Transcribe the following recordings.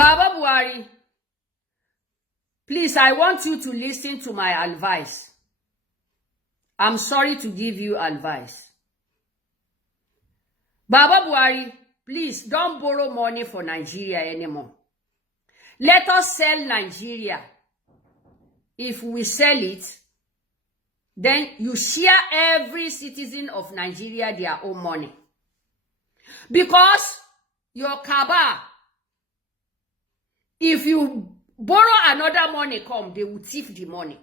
Baba Buhari, please, I want you to listen to my advice. I'm sorry to give you advice. Baba Buhari, please don't borrow money for Nigeria anymore. Let us sell Nigeria. If we sell it, then you share every citizen of Nigeria their own money. Because your Kaba, if you borrow another money come, they will thief the money.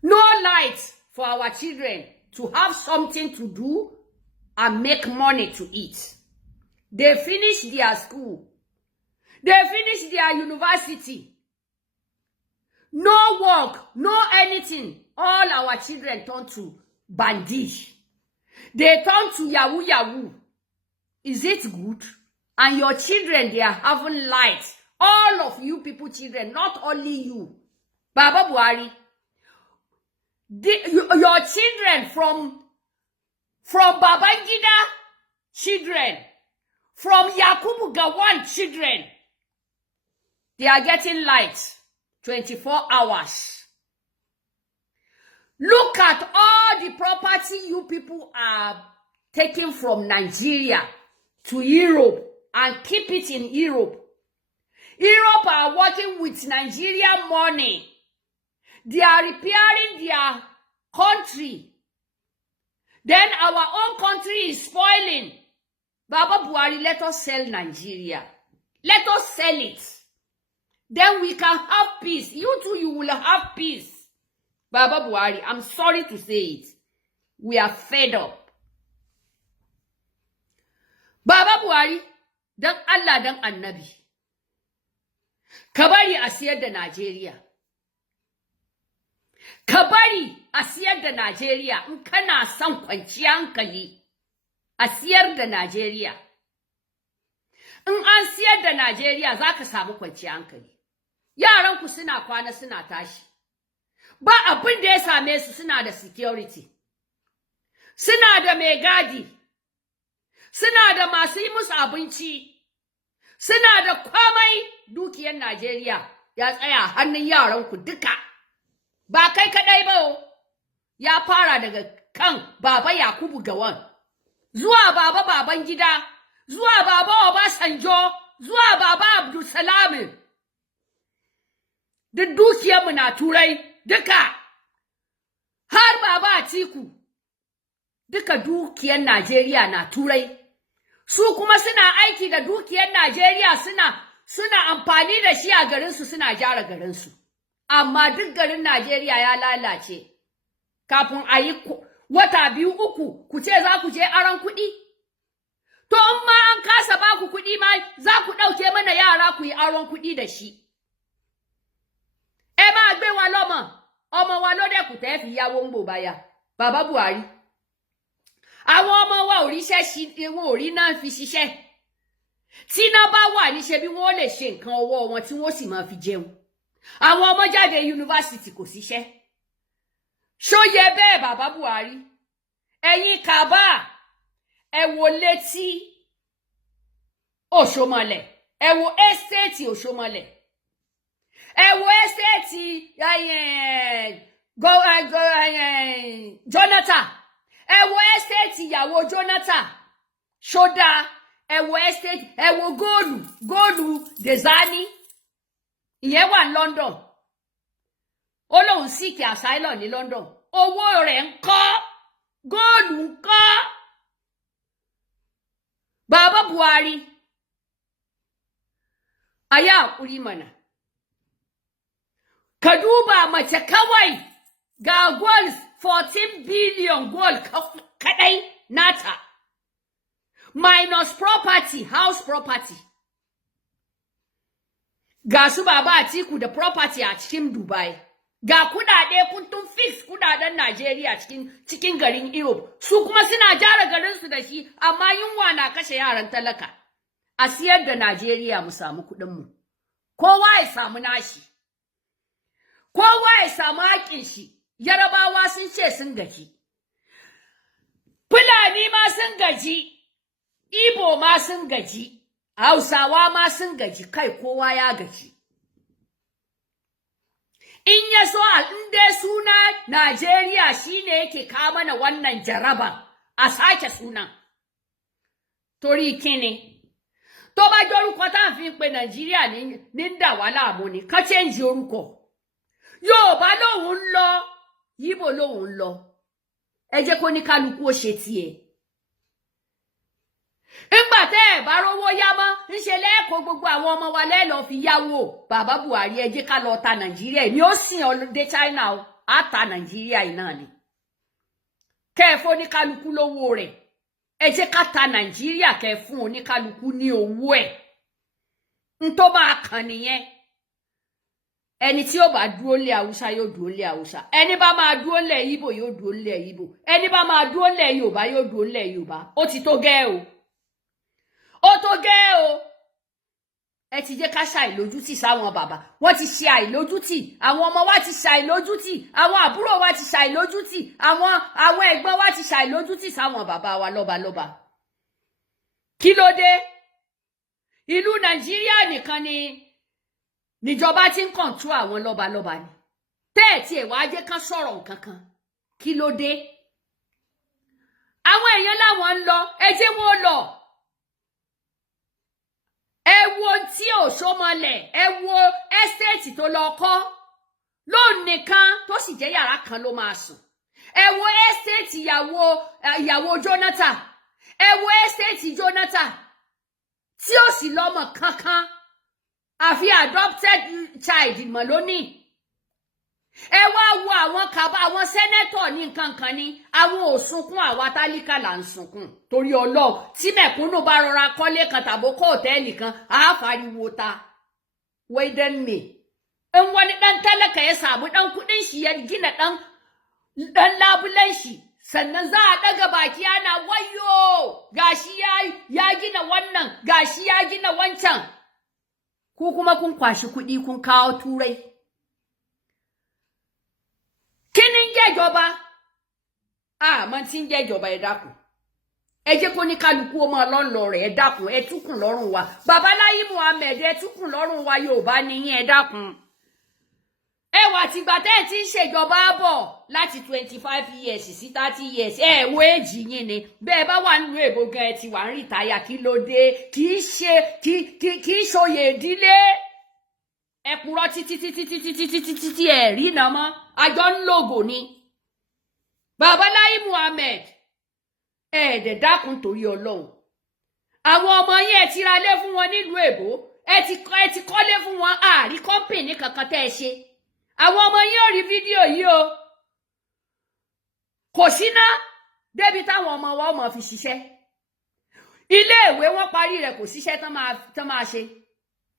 No light for our children to have something to do and make money to eat. They finish their school. They finish their university. No work, no anything. All our children turn to bandage. They turn to yahoo yahoo. Is it good? And your children, they are having light. All of you people children, not only you. Baba Buhari, your children from Babangida children, from Yakubu Gowon children, they are getting light 24 hours. Look at all the property you people are taking from Nigeria to Europe and keep it in Europe. Europe are working with Nigerian money. They are repairing their country. Then our own country is spoiling. Baba Buhari, let us sell Nigeria. Let us sell it. Then we can have peace. You too, you will have peace. Baba Buhari, I'm sorry to say it. We are fed up. Baba Buhari, dan Allah dan Annabi. Kabari a siyar da Najeriya. Kabari a siyar da Najeriya in kana son kwanciyar hankali. A siyar da Najeriya. In an siyar da Najeriya za ka samu kwanciyar hankali. Yaranku suna kwana suna tashi. Ba abin da ya same su, suna da security. Suna da mai gadi. Suna da masu yi musu abinci. Suna da komai. Dukiyar Najeriya ya tsaya hannun yaranku duka. Ba kai kadai ba. Ya fara daga kan Baba Yakubu Gowon, zuwa Baba Babangida, zuwa Baba Obasanjo, zuwa Baba Abdulsalam. Duk dukiyarmu na Turai duka. Har Baba Atiku. Duka dukiyar Najeriya na Turai. Su kuma suna aiki da dukiyar Najeriya, suna amfani da shi a garinsu, suna gyara garinsu. Amma duk garin Najeriya ya lalace. Kafin a yi wata biyu uku, ku ce za ku je aron kuɗi? To in ma an kasa ba ku kuɗi ma, za ku ɗauke mana yara ku yi aron kuɗi da shi. Ẹ máa gbé wa lọ́mọ, ọmọ wa ló dẹ̀kù tẹ́ fi yáwó ń bò báyà. Baba Buhari. Àwọn ọmọ wa ò ríṣẹ́ wọn ò rí náà fi ṣiṣẹ́. Tí iná bá wà ní ṣe bí wọ́n lè ṣe nǹkan ọwọ́ wọn tí wọ́n sì máa fi jẹun. Àwọn ọmọ jáde yunifásitì kò síṣẹ́. Ṣó yẹ bẹ́ẹ̀ Baba Buhari? Ẹ̀yin Kaba, ẹ wo létí Òṣòmọ̀lẹ̀, ẹ wo ẹ́stéètì Òṣòmọ̀lẹ̀, ẹ wo ẹ́stéètì Jonathan, ẹ wo ẹ́stéètì ìyàwó Jonathan, ṣódà, ẹ wo ẹ́stéètì, ẹ wo góòlù Dezani, ìyẹn wà ní London. Ó lóun síkì asylum ní London. Owó rẹ̀ ńkọ́, góòlù ńkọ́. Baba Buhari, a yi haƙuri mana. Ka duba mace kawai ga gold 14 billion gold kaɗai nata. Minus property, house property. Ga su Baba Atiku da property a cikin Dubai. Ga kudade kuntun fix kudaden Najeriya cikin garin Europe. Su kuma suna jara garinsu da shi, amma yunwa na kashe yaran talaka. A siyar da Najeriya mu samu kudinmu. Kowa ya samu nashi. Kowa ya samu haƙin shi. Yarabawa sun ce sun gaji. Fulani ma sun gaji. Igbo ma sun gaji. Hausawa ma sun gaji, kai kowa ya gaji. In ya so in dai suna Najeriya shine yake kawo mana wannan jaraban, a sake sunan. Torí kíni? Tó bá jẹ́ orúkọ tá fi ń pe Nàìjíríà ní dà wá láàmú ni, ká change orúkọ. Yorùbá lòun ń lọ, Yíbò lòun ń lọ. Ẹ jẹ́ kó ní kálukú ó ṣe tiẹ̀. Ńgbà tẹ́ ẹ bá rówó yá mọ́, ńṣe lẹ́ẹ̀kọ́ gbogbo àwọn ọmọ wa lẹ́ẹ̀lọ́ fi yáwó. Bàbá Buhari ẹ jẹ́ ká lọ ta Nàìjíríà. Èmi ó sìn ọ dé China o, á ta Nàìjíríà yìí náà ni. Kẹ́ ẹ fún oníkálukú lówó rẹ̀. Ẹ jẹ́ ká ta Nàìjíríà kẹ́ ẹ fún oníkálukú ní owó ẹ̀. N tó máa kàn nìyẹn. Ẹni tí ó bá dúró lé Haúsá yóò dúró lé Haúsá. Ẹni bá máa dúró lé Ìgbò yóò dúró lé Ìgbò. Ẹni bá máa dúró lé Yorùbá yóò dúró lé Yorùbá. Ó ti tó gẹ́ o. Ó tó gẹ́ o. Ẹ ti jẹ́ ká ṣàìlójútì sáwọn bàbá. Wọ́n ti ṣe àìlójútì. Àwọn ọmọ wa ti ṣàìlójútì. Àwọn àbúrò wa ti ṣàìlójútì. Àwọn ẹ̀gbọ́n wa ti ṣàìlójútì sáwọn bàbá wa lọ́balọ́ba. Kí ló dé? Ìlú Nàìjíríà nìkan níjọba ti ń control àwọn lọ́balọ́ba ni. Tẹ́ẹ̀tì ẹ̀ wá jẹ́ ká sọ̀rọ̀ nǹkan kan. Kí ló dé? Àwọn èèyàn láwọn ń lọ, ẹ jẹ́ wọn lọ. Ẹ wo tí Òṣómọlẹ̀, ẹ wo estate tó lọ kọ́. Lóun nìkan tó sì jẹ́ yàrá kan ló máa sùn. Ẹ wo estate ìyàwó Jonathan. Ẹ wo estate Jonathan tí ó sì lọ́mọ kankan. Àfi adopted child mọ̀ lónìí. Ẹ wá wo àwọn senator ní nǹkan ni. Àwọn ò sunkún, àwa tálíkà là ń sunkún. Torí Ọlọ́run, tí mẹ̀kúnnù bá rọra kọ́lé kan tàbó kọ́ hòtẹ́ẹ̀lì kan, á fariwo ta. Wai dan me? In wani ɗan talaka ya samu ɗan kuɗin shi ya gina ɗan labulen shi, sannan za a ɗaga baki ana wayo, gashi ya gina wannan, gashi ya gina wancan. Ku kuma kun kwashi kuɗi kun kawo Turai. Kíni ń jẹ́jọba? Man ti ń jẹ́jọba ẹ dákun. Ẹ jẹ́ kó ní kálukú ó máa lọ́nlọ rẹ̀ ẹ dákun, ẹ túkùn lọ́rùn wa. Bàbá Láyé Muhammed ẹ túkùn lọ́rùn wa Yorùbá nìyẹn ẹ dákun. Ẹ wà tìgbà tẹ́ ẹ ti ń ṣèjọba bọ̀ láti 25 years sí 30 years. Ẹ wo èjì yín ni. Bẹ́ẹ̀ bá wà nínú èbó gan ẹ ti wà ń rìtáyà kí ló dé? Kì í ṣòye ìdílé. Ẹ purọ́ títí ẹ rí nà mọ́. Àjọ ń lògò ni. Bàbá Láyé Muhammed dẹ̀ dákun torí Ọlọ́run. Àwọn ọmọ yín ẹ ti ra lé fún wọn nílùú èbó. Ẹ ti kọ́lé fún wọn àrí kọ́mpìnì kankan tẹ́ ẹ ṣe. Àwọn ọmọ yín ò rí fídíò yìí o. Kò síná débi táwọn ọmọ wa ó máa fi ṣiṣẹ́. Ilé ìwé wọn parí rẹ̀ kò síṣẹ́ tán máa ṣe.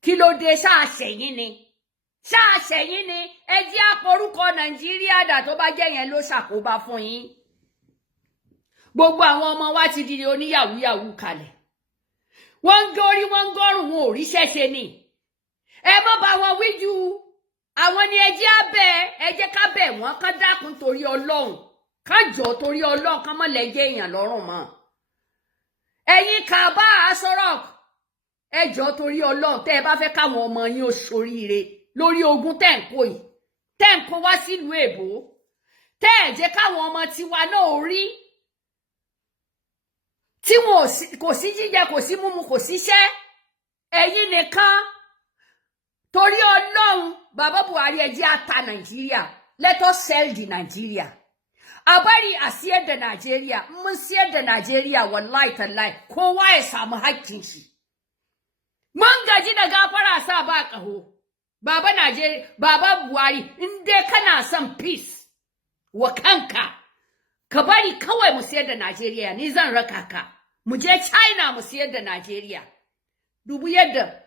Kí ló dé? Ṣáàṣẹ̀yìn ni. Ṣáàṣẹ̀yìn ni. Ẹ jẹ́ àporúkọ Nàìjíríà dà tó bá jẹ́ yẹn ló ṣàkóbá fún yín. Gbogbo àwọn ọmọ wa ti di oníyàwúyàwú kalẹ̀. Wọ́n ń gorí wọ́n ń gọ́rùn wọn ò ríṣẹ́ ṣe ni. Ẹ má bá wọn wí jù. Àwọn ni ẹ jẹ́ ká bẹ̀ wọ́n ká dákun torí Ọlọ́run. Ká jọ torí Ọlọ́run ká má lẹ́jẹ̀ èèyàn lọ́rùn mọ́. Ẹ̀yin Kàbá Asorok, ẹ jọ torí Ọlọ́run tẹ́ ẹ bá fẹ́ káwọn ọmọ yín ó ṣoríire lórí ogun tẹ́ ń kó yìí. Tẹ́ ń kó wá sílùú èbó. Tẹ́ ẹ jẹ́ káwọn ọmọ tiwa náà ó rí. Tí wọn kò sí jíjẹ, kò sí múmu, kò síṣẹ́. Ẹ̀yin nìkan. Torí Ọlọ́run, Bàbá Buhari ẹ jẹ́ á ta Nàìjíríà. Let us sell the Nigeria. A bari a siyar da Najeriya. Mun siyar da Najeriya wallahi tallahi kowa ya samu haƙƙin shi. Mun gaji da gafara sa ba ƙaho. Baba Buhari, in dai kana son peace wa kanka, ka bari kawai mu siyar da Najeriya, ni zan raka ka. Mu je China mu siyar da Najeriya. Dubu yadda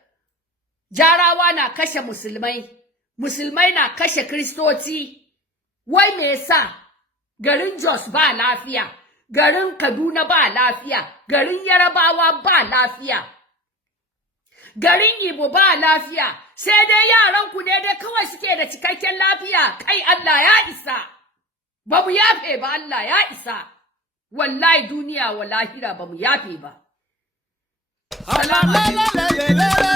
Jarawa na kashe musulmai, musulmai na kashe Kristoci. Wai me yasa? Garin Jos ba lafiya, garin Kaduna ba lafiya, garin Yarabawa ba lafiya. Garin Igbo ba lafiya, sai dai yaran ku ne dai kawai suke da cikakken lafiya. Kai Allah ya isa. Ba mu yafe ba, Allah ya isa. Wallahi duniya wa lahira ba mu yafe ba. Salamu alaikum.